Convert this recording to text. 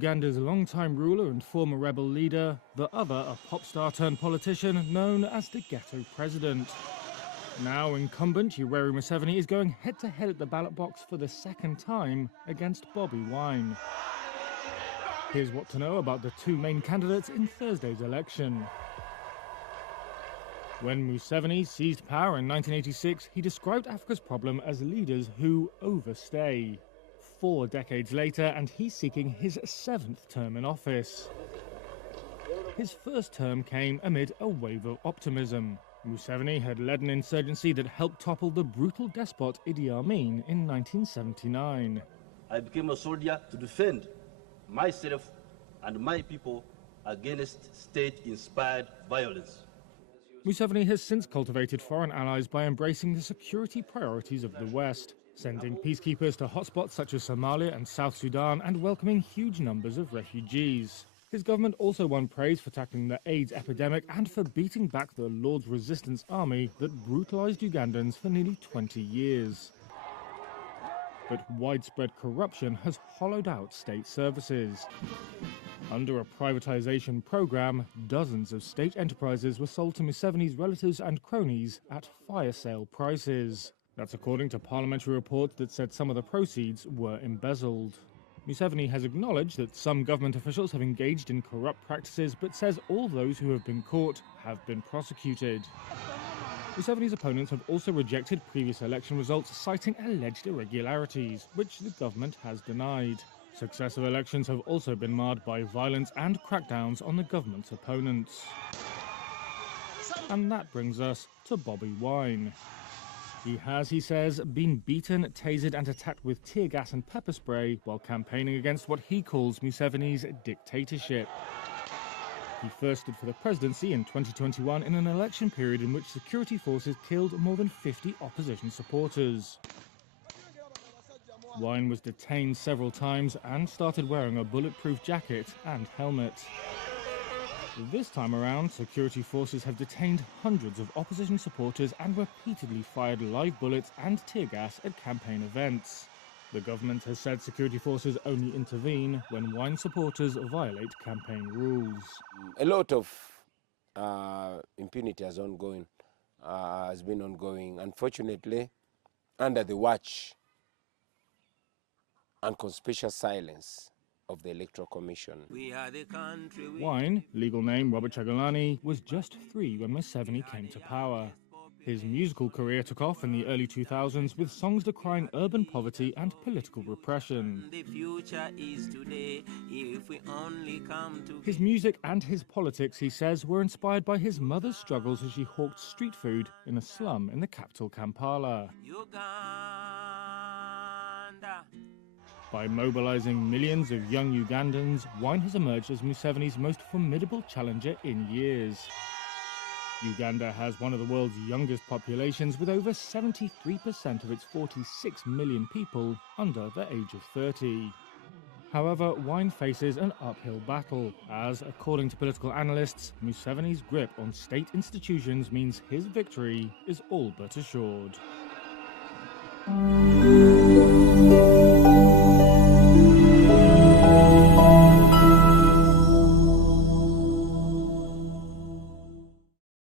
Uganda's longtime ruler and former rebel leader, the other a pop star turned politician known as the Ghetto president. Now incumbent Yoweri Museveni is going head-to-head at the ballot box for the second time against Bobi Wine. Here's what to know about the two main candidates in Thursday's election. When Museveni seized power in 1986, he described Africa's problem as leaders who overstay. 4 decades later, and he's seeking his 7th term in office. His first term came amid a wave of optimism. Museveni had led an insurgency that helped topple the brutal despot Idi Amin in 1979. I became a soldier to defend myself and my people against state-inspired violence. Museveni has since cultivated foreign allies by embracing the security priorities of the West, sending peacekeepers to hotspots such as Somalia and South Sudan and welcoming huge numbers of refugees. His government also won praise for tackling the AIDS epidemic and for beating back the Lord's Resistance Army that brutalized Ugandans for nearly 20 years. But widespread corruption has hollowed out state services. Under a privatization program, dozens of state enterprises were sold to Museveni's relatives and cronies at fire sale prices. That's according to parliamentary reports that said some of the proceeds were embezzled. Museveni has acknowledged that some government officials have engaged in corrupt practices, but says all those who have been caught have been prosecuted. Museveni's opponents have also rejected previous election results, citing alleged irregularities, which the government has denied. Successive elections have also been marred by violence and crackdowns on the government's opponents. And that brings us to Bobi Wine. He has, he says, been beaten, tasered and attacked with tear gas and pepper spray while campaigning against what he calls Museveni's dictatorship. He first stood for the presidency in 2021 in an election period in which security forces killed more than 50 opposition supporters. Wine was detained several times and started wearing a bulletproof jacket and helmet. This time around, security forces have detained hundreds of opposition supporters and repeatedly fired live bullets and tear gas at campaign events. The government has said security forces only intervene when Wine supporters violate campaign rules. A lot of impunity has been ongoing, unfortunately, under the watch and conspicuous silence of the Electoral Commission. Wine, legal name Robert Chagalani, was just 3 when Museveni came to power. His musical career took off in the early 2000s with songs decrying urban poverty and political repression. His music and his politics, he says, were inspired by his mother's struggles as she hawked street food in a slum in the capital Kampala. By mobilizing millions of young Ugandans, Wine has emerged as Museveni's most formidable challenger in years. Uganda has one of the world's youngest populations, with over 73% of its 46 million people under the age of 30. However, Wine faces an uphill battle, as, according to political analysts, Museveni's grip on state institutions means his victory is all but assured.